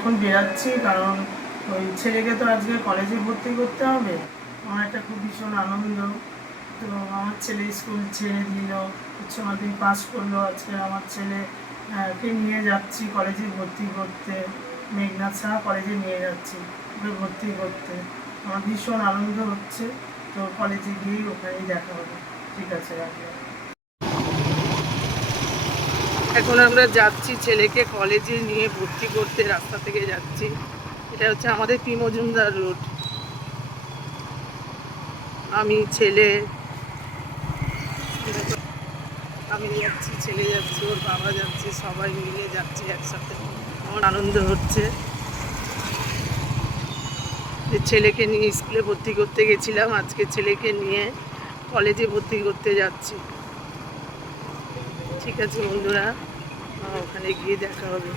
এখন বেরাচ্ছি, কারণ ওই ছেলেকে তো আজকে কলেজে ভর্তি করতে হবে। আমার একটা খুব ভীষণ আনন্দ। তো আমার ছেলে স্কুল ছেড়ে দিল, উচ্চ মাধ্যমিক পাস করলো। আজকে আমার ছেলেকে নিয়ে যাচ্ছি কলেজে ভর্তি করতে, মেঘনাথ সাহা কলেজে নিয়ে যাচ্ছি ওকে ভর্তি করতে। আমার ভীষণ আনন্দ হচ্ছে। তো কলেজে গিয়েই ওখানেই দেখা হবে। ঠিক আছে, রাখলাম। এখন আমরা যাচ্ছি ছেলেকে কলেজে নিয়ে ভর্তি করতে, রাস্তা থেকে যাচ্ছি। এটা হচ্ছে আমাদের পি মজুমদার রোড। আমি ছেলে, আমি যাচ্ছি, ছেলে যাচ্ছে, ওর বাবা যাচ্ছে, সবাই মিলে যাচ্ছি একসাথে। আমার আনন্দ হচ্ছে যে ছেলেকে নিয়ে স্কুলে ভর্তি করতে গেছিলাম, আজকে ছেলেকে নিয়ে কলেজে ভর্তি করতে যাচ্ছি। ঠিক আছে বন্ধুরা, ওখানে গিয়ে দেখা হবে।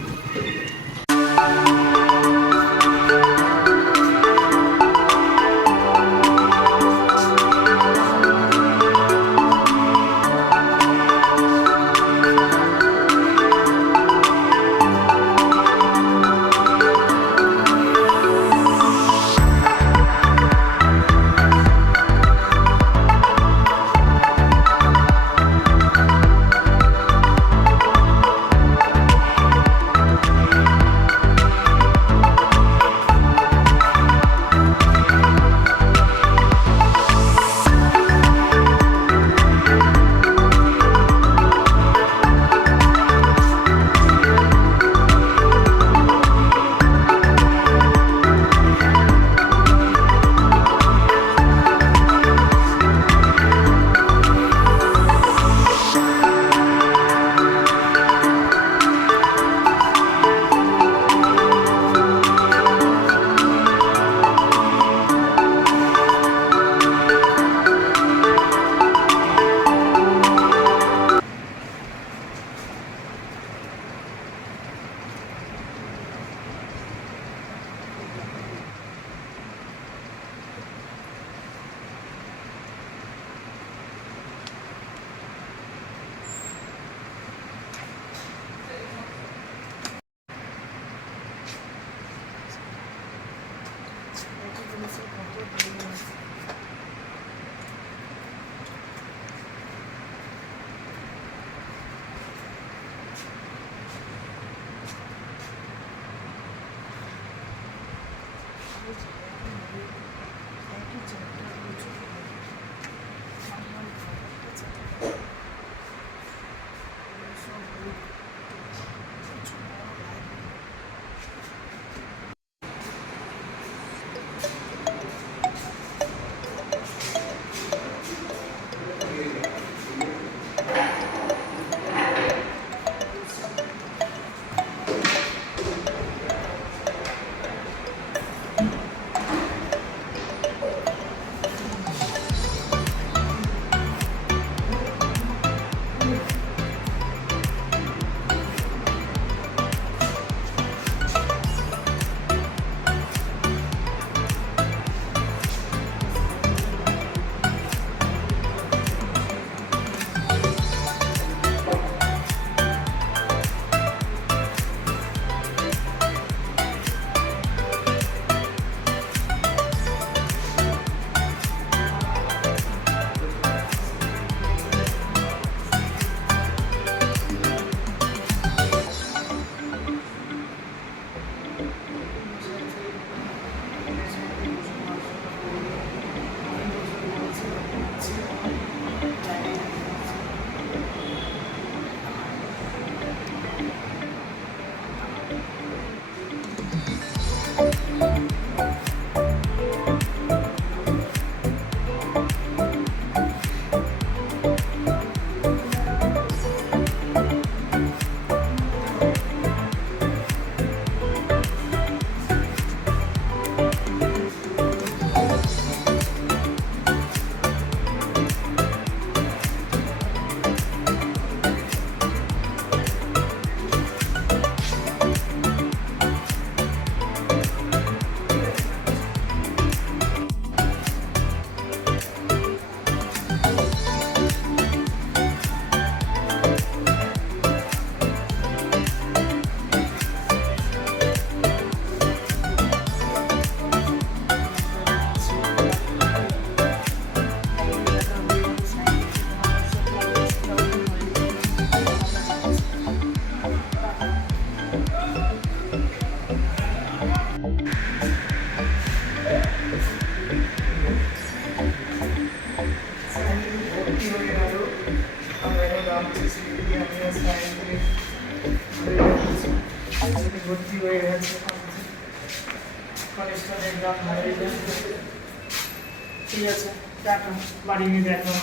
ঠিক আছে, টাকা বাড়ি নিয়ে দেখো।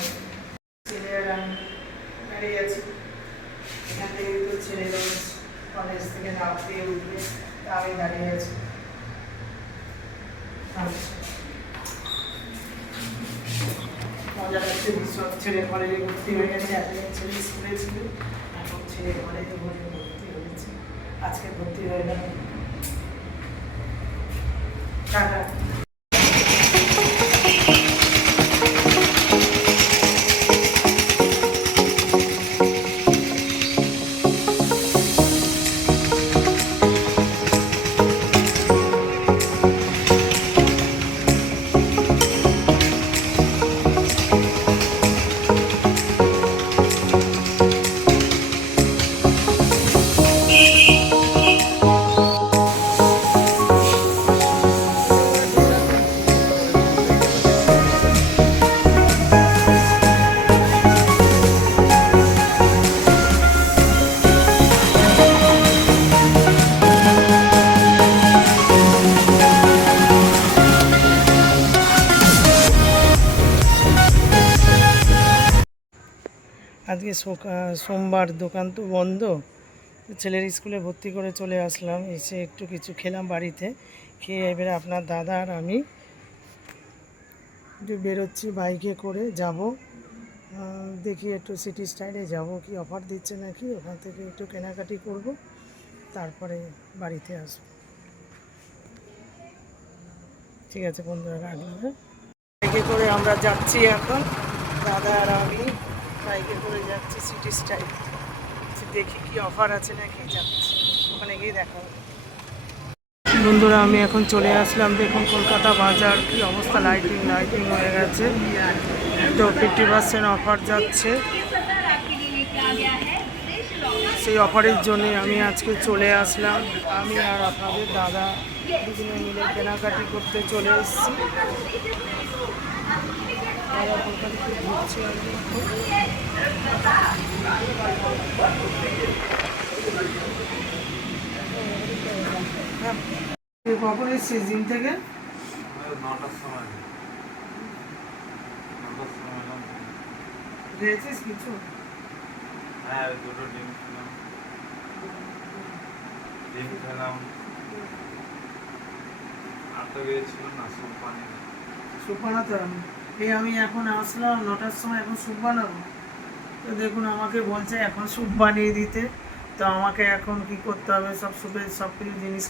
ছেলেরা দাঁড়িয়ে আছে, এখান থেকে তো ছেলে কলেজ থেকে নামতে উঠবে, আমি দাঁড়িয়ে আছি। মজা লাগছে, সব ছেলে কলেজে ভর্তি হয়ে গেছে, এতদিন ছেলে স্কুলে ছিল, এখন ছেলে কলেজে ভর্তি হয়েছে, আজকে ভর্তি হয়ে গেল। টাটা। আজকে সোমবার, দোকান তো বন্ধ, ছেলের স্কুলে ভর্তি করে চলে আসলাম, এসে একটু কিছু খেলাম বাড়িতে, খেয়ে এবারে আপনার দাদা আর আমি একটু বেরোচ্ছি, বাইকে করে যাব, দেখি একটু সিটি স্টাইলে যাব, কি অফার দিচ্ছে নাকি, ওখান থেকে একটু কেনাকাটি করব, তারপরে বাড়িতে আসব। ঠিক আছে বন্ধুরা, রাখলাম। হ্যাঁ, বাইকে করে আমরা যাচ্ছি এখন, দাদা আর আমি বাইকে করে যাচ্ছি সিটি স্টাইল, দেখি কি অফার আছে নাকি, যাচ্ছি ওখানে গিয়ে দেখা হবে। বন্ধুরা আমি এখন চলে আসলাম, দেখুন কলকাতা বাজার কি অবস্থা, লাইটিং হয়ে গেছে, তো 50% অফার যাচ্ছে, সেই অফারের জন্য আমি আজকে চলে আসলাম, আমি আর আপনাদের দাদা দুজনে মিলে কেনাকাটি করতে চলে এসেছি। কখন এসছিস জিম থেকে? খেয়েছিস কিছু? হ্যাঁ, দুটো ডিম খেলাম, আর তো গিয়েছিল না স্যুপ বানাতে হবে। এই আমি এখন আসলাম 9টার সময়, এখন স্যুপ বানাবো, তো দেখুন আমাকে বলছে এখন স্যুপ বানিয়ে দিতে, তো আমাকে এখন কি করতে হবে, সব স্যুপের সব কিছু জিনিস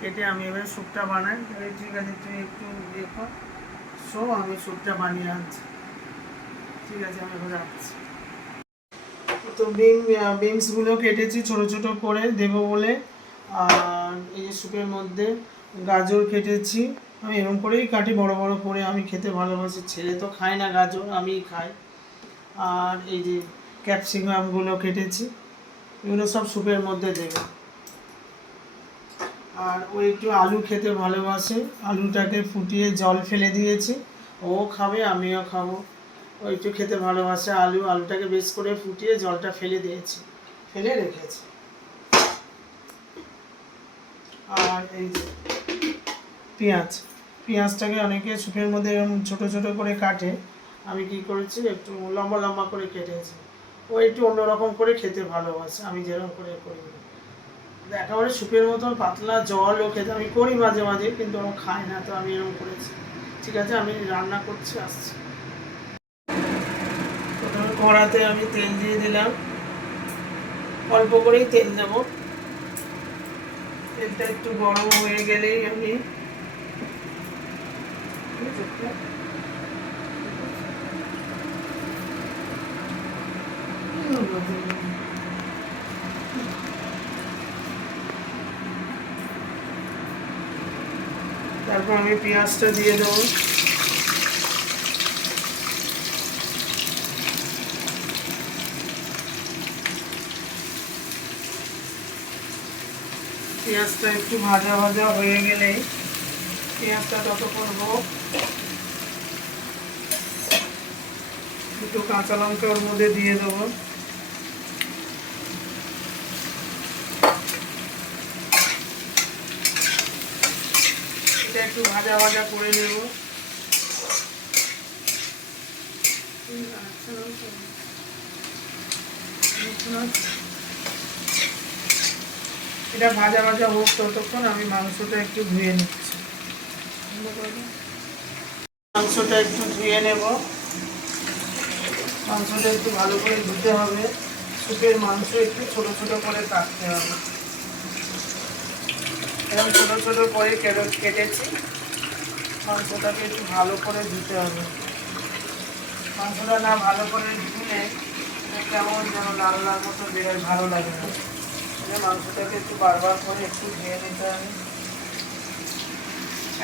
কেটে আমি এবার স্যুপটা বানাই। ঠিক আছে, তুই একটু দেখো, সব আমি স্যুপটা বানিয়ে আনছি। ঠিক আছে, আমি এখন রাখছি। তো বিনসগুলো কেটেছি ছোটো ছোটো করে দেবো বলে, আর এই যে স্যুপের মধ্যে গাজর কেটেছি, আমি এরকম করেই কাটি, বড় বড় করে, আমি খেতে ভালোবাসি, ছেলে তো খায় না গাজর, আমিই খাই। আর এই যে ক্যাপসিকামগুলো কেটেছি, এগুলো সব স্যুপের মধ্যে দেবো। আর ও একটু আলু খেতে ভালোবাসে, আলুটাকে ফুটিয়ে জল ফেলে দিয়েছি, ও খাবে আমিও খাবো, ও একটু খেতে ভালোবাসে আলুটাকে বেশ করে ফুটিয়ে জলটা ফেলে রেখেছি। আর এই যে পেঁয়াজটাকে অনেকে স্যুপের মধ্যে এরকম ছোটো ছোটো করে কাটে, আমি কি করেছি একটু লম্বা লম্বা করে কেটেছি, ও একটু অন্যরকম করে খেতে ভালোবাসে, আমি যেরকম করে করি একেবারে স্যুপের মতন পাতলা জল ও খেতে আমি করি মাঝে মাঝে, কিন্তু ও খায় না, তো আমি এরকম করেছি। ঠিক আছে, আমি রান্না করছি, আসছি। প্রথমে কড়াতে আমি তেল দিয়ে দিলাম, অল্প করেই তেল দেব, তেলটা একটু গরম হয়ে গেলেই আমি তারপর আমি পেঁয়াজটা দিয়ে দেবো, পেঁয়াজটা একটু ভাজা ভাজা হয়ে গেলে পেঁয়াজটা ততক্ষণ হোক, দুটো কাঁচা লঙ্কা ওর মধ্যে দিয়ে দেবো, একটু ভাজা ভাজা করে নেব। এটা ভাজা ভাজা হোক, ততক্ষণ আমি মাংসটা একটু ধুয়ে নিচ্ছি। মাংসটা একটু ধুয়ে নেব। মাংসটা একটু ভালো করে ধুতে হবে। স্যুপের মাংস একটু ছোট ছোট করে কাটতে হবে। এরকম ছোট ছোট করে কেটেছি। মাংসটাকে একটু ভালো করে ধুতে হবে। মাংসটা না ভালো করে ধুলে কেমন যেন লাল লাল মতো বেরোয়, ভালো লাগে না। মাংসটাকে একটু বারবার করে একটু ধুয়ে নিতে হবে।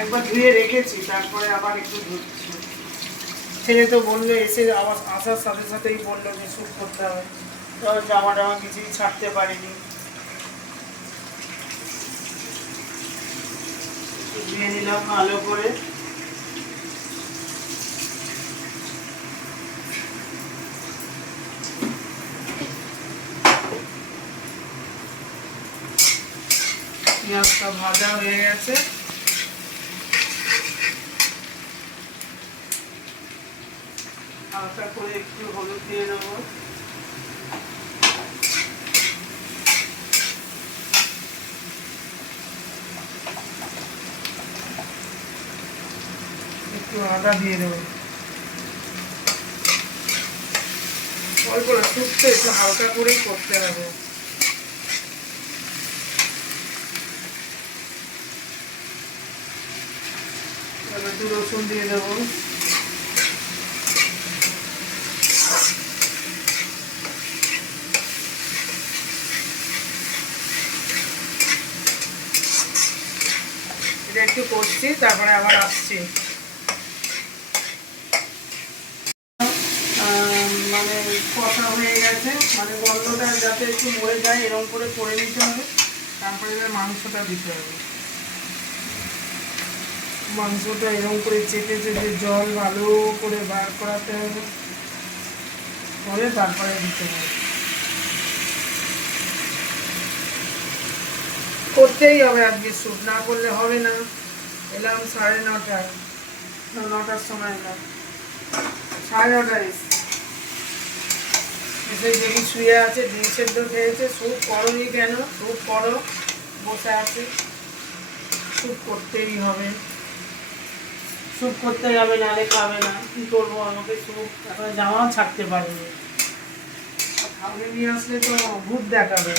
একবার ধুয়ে রেখেছি, তারপরে আবার একটু ধুচ্ছি। ছেলে তো বললো, এসে আবার আসার সাথে সাথেই বললো যে স্যুপ করতে হবে। তো জামা টামা কিছুই ছাড়তে পারিনি। ধুয়ে নিলাম ভালো করে। পেঁয়াজটা ভাজা হয়ে গেছে। হালকা করে একটু হলুদ দিয়ে দেবো। একটু আদা দিয়ে দেবো। অল্প না, স্যুপটা একটু হালকা করেই করতে হবে। একটু রসুন দিয়ে দেবো। এটা একটু করছি, তারপরে আবার আসছি। মানে কষা হয়ে গেছে, মানে গন্ধটা যাতে একটু মরে যায় এরকম করে করে নিতে হবে। তারপরে এবার মাংসটা দিতে হবে। মাংসটা এরকম করে চেপে চেপে জল ভালো করে বার করাতে হবে, করে তারপরে দিতে হবে। করতেই হবে আজকে স্যুপ, না করলে হবে না। এলাম 9:30, 9টার সময় এলাম, 9:30 এসে দেখি শুয়ে আছে, ডিম সেদ্ধ খেয়েছে। স্যুপ করোনি কেন? স্যুপ করো, বসে আছে। স্যুপ করতেই হবে, স্যুপ করতেই হবে, নাহলে খাবে না। কী করবো, আমাকে স্যুপ এখন জামাও ছাড়তে পারিনি। খাবে নিয়ে আসলে তো ভূত দেখাবে।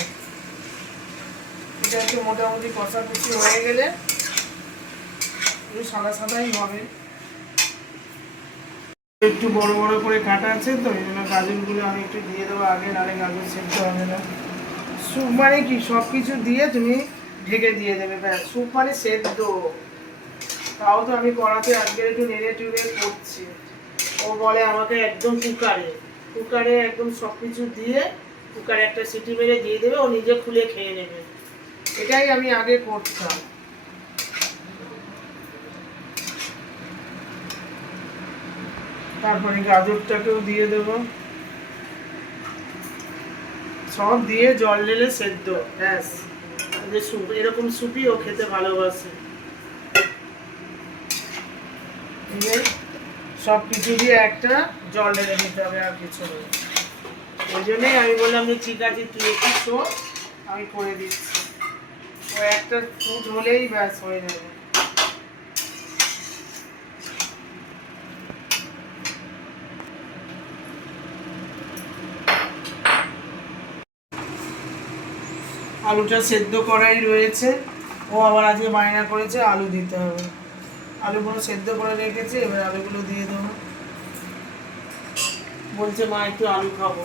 এটা একটু মোটামুটি কষাকষি হয়ে গেলে একটু সাদা সাদাই হবে। একটু বড় বড় করে কাটা আছে, তো এই জন্য গাজরগুলো আমি একটু দিয়ে দেবো আগে, নাহলে গাজর সেদ্ধ হবে না। স্যুপ মানে কি, সব কিছু দিয়ে তুমি ঢেকে দিয়ে দেবে, ব্যাস। স্যুপ মানে সেদ্ধ। তাও তো আমি কড়াতে আজকে একটু নেড়ে টুড়ে করছি। ও বলে আমাকে একদম কুকারে একদম সব কিছু দিয়ে কুকারে একটা সিটি মেরে দিয়ে দেবে, ও নিজে খুলে খেয়ে নেবে। এটাই আমি আগে করতাম। তারপরে গাজরটাকেও দিয়ে দেব, সব দিয়ে জল ঢেলে সেদ্ধ, ব্যাস। যে স্যুপ, এরকম স্যুপই ও খেতে ভালোবাসে। সব কিছু দিয়ে একটা জল ঢেলে দিতে হবে, আর কিছু নেই। ওই জন্যই আমি বললাম যে ঠিক আছে, তুই একটু শো, আমি করে দিচ্ছি। ও একটা ফুট হলেই ব্যাস হয়ে যাবে। আলুটা সেদ্ধ করাই রয়েছে। ও আবার আজকে বায়না করেছে আলু দিতে হবে। আলুগুলো সেদ্ধ করে রেখেছে, এবার আলুগুলো দিয়ে দেবো। বলছে মা একটু আলু খাবো।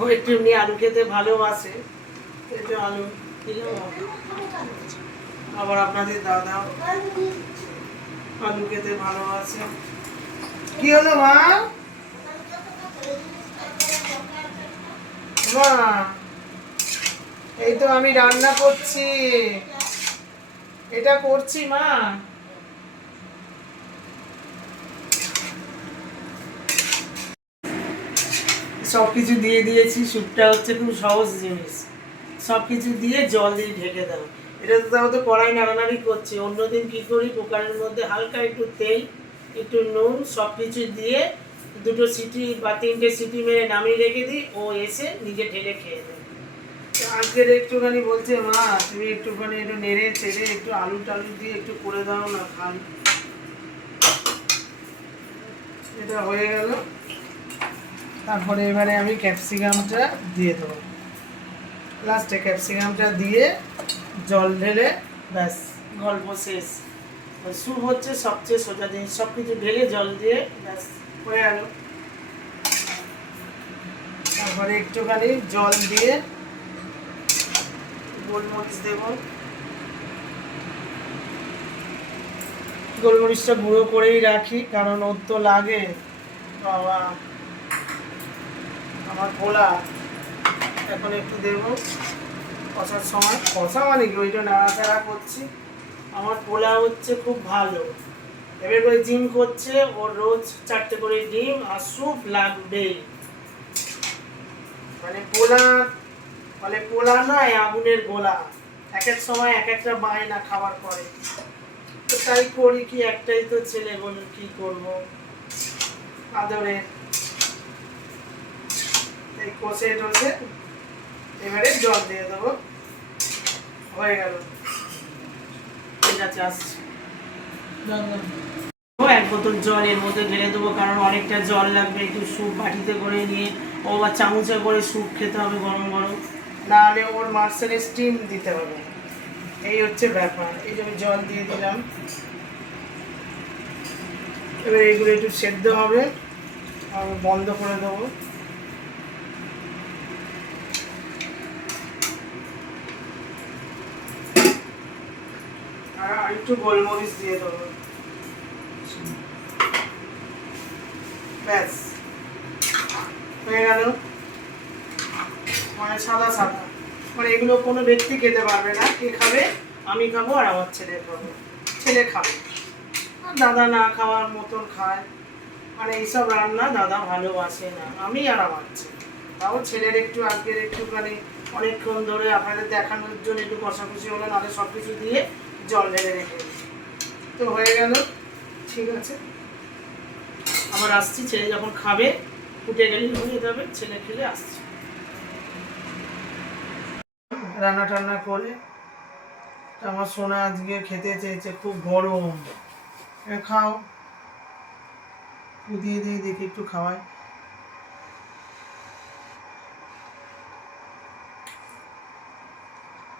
ও একটু এমনি আলু খেতে ভালোবাসে, একটু আলু দিলাম। আবার আপনাদের দাদা আলু খেতে ভালোবাসে। কি হলো মা? মা, এই তো আমি রান্না করছি, এটা করছি মা। সবকিছু দিয়ে দিয়েছি। স্যুপটা হচ্ছে খুব সহজ জিনিস। সবকিছু দিয়ে জল দিয়ে ঢেকে দাও। এটা তো তাও তো কড়াই নাড়ানাড়ি করছি। অন্যদিন কী করি, কুকারের মধ্যে হালকা একটু তেল, একটু নুন সব কিছু দিয়ে 2টো সিটি বা 3টে সিটি মেরে নামিয়ে রেখে দিই, ও এসে নিজে ঢেলে খেয়ে নেয়। আজকের একটুখানি বলছে, মা তুমি একটুখানি একটু নেড়ে চেড়ে একটু আলু টালু দিয়ে একটু করে দাও না, খান। এটা হয়ে গেল। তারপরে এবারে আমি ক্যাপসিকামটা দিয়ে দেবো, লাস্টে ক্যাপসিকামটা দিয়ে জল ঢেলে ব্যাস গল্প শেষ। স্যুপ হচ্ছে সবচেয়ে সোজা জিনিস, সব কিছু ঢেলে জল দিয়ে ব্যাস হয়ে গেল। তারপরে একটুখানি জল দিয়ে গোলমরিচ দেব, গোলমরিচটা গুঁড়ো করেই রাখি কারণ ওর তো লাগে। বাবা আমার পোলা, এখন একটু দেবো কষার সময়। কষা মানে কি, ওইটা নাড়াচাড়া করছি। আমার পোলা হচ্ছে খুব ভালো, এবার করে জিম করছে, ওর রোজ 4টে করে ডিম আর স্যুপ লাগবেই। মানে পোলা, বলে পোলা নয় আগুনের গোলা, এক এক সময় এক একটা বায়না খাবার পরে। তো তাই করি কি, একটাই তো ছেলে, বলুন কি করব, আদরে। এই কষে টষে এবারে জল দিয়ে দেবো, হয়ে গেল। ঠিক আছে, আসছি। এক বোতল জল এর মধ্যে ঢেলে দেবো, কারণ অনেকটা জল লাগবে। একটু স্যুপ বাটিতে করে নিয়ে ও বা চামচে করে স্যুপ খেতে হবে গরম গরম, নাহলে ওর মার্সেল স্টিম দিতে হবে। এই হচ্ছে ব্যাপার। এই যে আমি জল দিয়ে দিলাম, এবার এইগুলো একটু সেদ্ধ হবে, আমি বন্ধ করে দেবো। আর একটু গোলমরিচ দিয়ে দেবো, ব্যাস হয়ে গেল। মানে সাদা সাদা, মানে এগুলো কোনো ব্যক্তি খেতে পারবে না। কে খাবে? আমি খাবো আর আমার ছেলে খাবে। ছেলে খাবে আর দাদা না খাওয়ার মতন খায়। মানে এইসব রান্না দাদা ভালোবাসে না, আমি আর আমার ছেলে। তাও ছেলের একটু আজকের একটুখানি অনেকক্ষণ ধরে আপনাদের দেখানোর জন্য একটু কষাকষি হলো, নাহলে সব কিছু দিয়ে জল ঢেলে রেখে দিই। তো হয়ে গেল, ঠিক আছে। আবার আসছি, ছেলে যখন খাবে, ফুটে গেলে হয়ে যাবে, ছেলে খেলে আসছি। রান্না টান্না করে আমার সোনা আজকে খেতে চেয়েছে, খুব গরম। খাও, দিয়ে দিয়ে দেখি একটু খাওয়াই।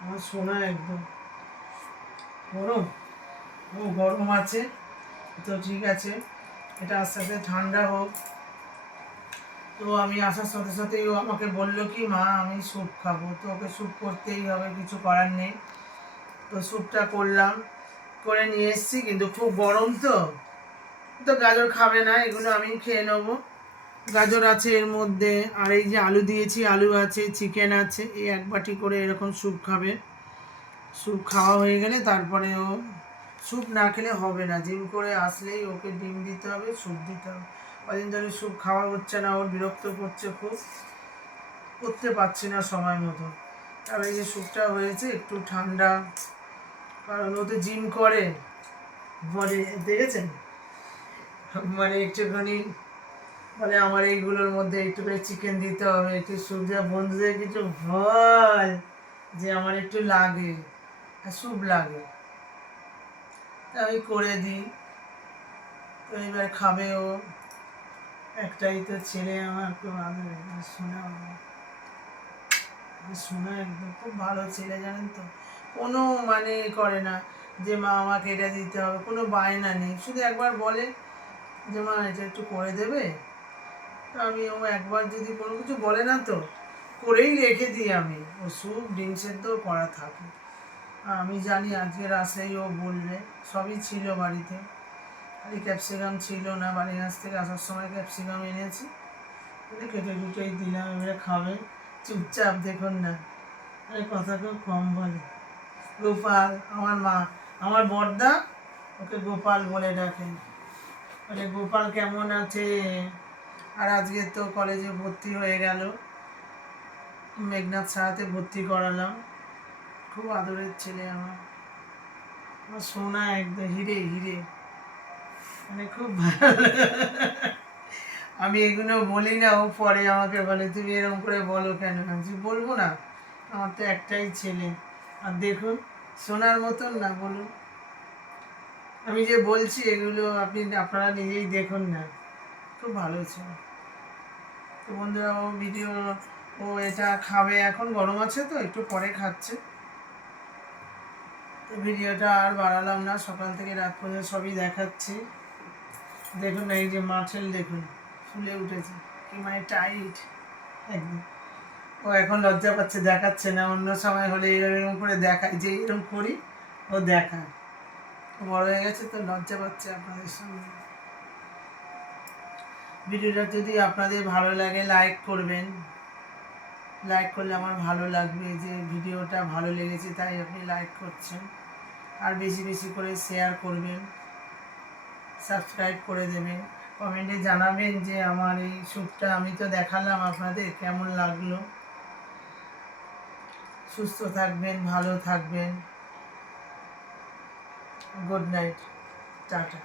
আমার সোনা একদম গরম, ও গরম আছে তো ঠিক আছে, এটা আস্তে আস্তে ঠান্ডা হোক। তো আমি আসার সাথে সাথেই ও আমাকে বললো কি, মা আমি স্যুপ খাবো। তো ওকে স্যুপ করতেই হবে, কিছু করার নেই। তো স্যুপটা করলাম, করে নিয়ে এসেছি, কিন্তু খুব গরম তো। তো গাজর খাবে না, এগুলো আমি খেয়ে নেবো। গাজর আছে এর মধ্যে, আর এই যে আলু দিয়েছি, আলু আছে, চিকেন আছে, এই 1 বাটি করে এরকম স্যুপ খাবে। স্যুপ খাওয়া হয়ে গেলে তারপরে ও, স্যুপ না খেলে হবে না, জিম করে আসলেই ওকে ডিম দিতে হবে, স্যুপ দিতে হবে। কদিন ধরে স্যুপ খাওয়া হচ্ছে না, ওর বিরক্ত করছে খুব, করতে পারছি না সময় মতো। আর এই যে স্যুপটা হয়েছে একটু ঠান্ডা, কারণ ও তো জিম করে, বলে দেখেছেন, মানে একটুখানি বলে আমার এইগুলোর মধ্যে একটু করে চিকেন দিতে হবে, একটু স্যুপ দেওয়া। বন্ধুদের কিছু বল যে আমার একটু লাগে, স্যুপ লাগে, আমি করে দিই। তো এবার খাবে ও, একটাই তো ছেলে আমার, খুব আদরে শোনা। শোনা একদম খুব ভালো ছেলে, জানেন তো। কোনো মানে করে না যে মা আমাকে এটা দিতে হবে, কোনো বায়না নেই। শুধু একবার বলে যে মা এটা একটু করে দেবে, আমি ও একবার যদি কোনো কিছু বলে না তো করেই রেখে দিই আমি। ও স্যুপ ডিম সেদ্ধ করা থাকে, আমি জানি আজকের আসলেই ও বলবে। সবই ছিল বাড়িতে, খালি ক্যাপসিকাম ছিল না, বাড়ি গাছ থেকে আসার সময় ক্যাপসিকাম এনেছি, কেটে কুটেই দিলাম। এবারে খাবে চুপচাপ, দেখুন না, কথা খুব কম বলে। গোপাল, আমার মা, আমার বড়দা ওকে গোপাল বলে ডাকেন, বলে গোপাল কেমন আছে। আর আজকে তো কলেজে ভর্তি হয়ে গেল, মেঘনাথ সাহাতে ভর্তি করালাম। খুব আদরের ছেলে আমার সোনা, একদম হিরে হিরে, মানে খুব ভালো। আমি এগুলো বলি না, ও পরে আমাকে বলে তুমি এরকম করে বলো কেন, আমি বলবো না, আমার তো একটাই ছেলে। আর দেখুন সোনার মতন না, বলুন। আমি যে বলছি এগুলো আপনারা নিজেই দেখুন না, খুব ভালো ছিল। তো বন্ধুরা, ও এটা খাবে, এখন গরম আছে তো একটু পরে খাচ্ছে। তো ভিডিওটা আর বাড়ালাম না, সকাল থেকে রাত পর্যন্ত সবই দেখাচ্ছি। দেখুন না, এই যে মাছেল দেখুন ফুলে উঠেছে, কি মানে টাইট একদম। ও এখন লজ্জা পাচ্ছে, দেখাচ্ছে না, অন্য সময় হলে এরকম করে দেখায়, যে এরকম করি ও দেখায়। বড় হয়ে গেছে তো লজ্জা পাচ্ছে আপনাদের সামনে। ভিডিওটা যদি আপনাদের ভালো লাগে লাইক করবেন, লাইক করলে আমার ভালো লাগবে যে ভিডিওটা ভালো লেগেছে তাই আপনি লাইক করছেন। আর বেশি বেশি করে শেয়ার করবেন, সাবস্ক্রাইব করে দেবেন, কমেন্টে জানাবেন যে আমার এই শ্যুটটা আমি তো দেখালাম আপনাদের, কেমন লাগলো। সুস্থ থাকবেন, ভালো থাকবেন। Good night, tata.